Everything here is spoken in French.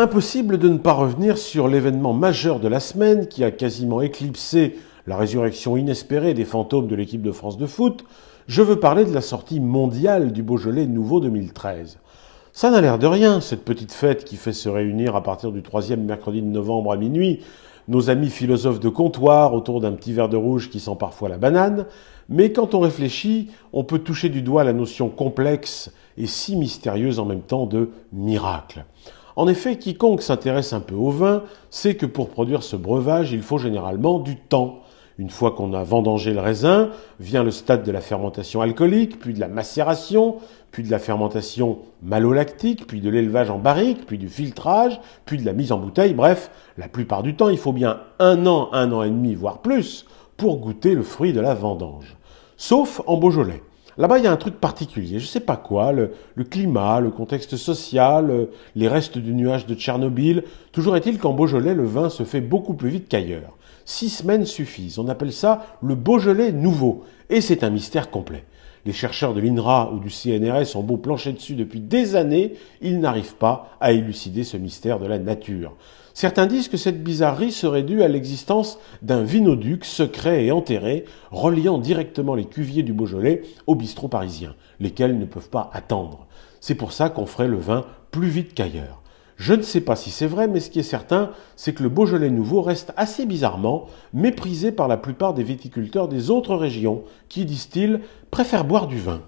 Impossible de ne pas revenir sur l'événement majeur de la semaine qui a quasiment éclipsé la résurrection inespérée des fantômes de l'équipe de France de foot. Je veux parler de la sortie mondiale du Beaujolais Nouveau 2013. Ça n'a l'air de rien, cette petite fête qui fait se réunir à partir du troisième mercredi de novembre à minuit nos amis philosophes de comptoir autour d'un petit verre de rouge qui sent parfois la banane. Mais quand on réfléchit, on peut toucher du doigt la notion complexe et si mystérieuse en même temps de miracle. En effet, quiconque s'intéresse un peu au vin sait que pour produire ce breuvage, il faut généralement du temps. Une fois qu'on a vendangé le raisin, vient le stade de la fermentation alcoolique, puis de la macération, puis de la fermentation malolactique, puis de l'élevage en barrique, puis du filtrage, puis de la mise en bouteille. Bref, la plupart du temps, il faut bien un an et demi, voire plus, pour goûter le fruit de la vendange. Sauf en Beaujolais. Là-bas, il y a un truc particulier, je ne sais pas quoi, le climat, le contexte social, les restes du nuage de Tchernobyl. Toujours est-il qu'en Beaujolais, le vin se fait beaucoup plus vite qu'ailleurs. 6 semaines suffisent. On appelle ça le Beaujolais nouveau. Et c'est un mystère complet. Les chercheurs de l'INRA ou du CNRS ont beau plancher dessus depuis des années, ils n'arrivent pas à élucider ce mystère de la nature. Certains disent que cette bizarrerie serait due à l'existence d'un vinoduc secret et enterré, reliant directement les cuviers du Beaujolais aux bistrots parisiens, lesquels ne peuvent pas attendre. C'est pour ça qu'on ferait le vin plus vite qu'ailleurs. Je ne sais pas si c'est vrai, mais ce qui est certain, c'est que le Beaujolais nouveau reste assez bizarrement méprisé par la plupart des viticulteurs des autres régions, qui, disent-ils, préfèrent boire du vin.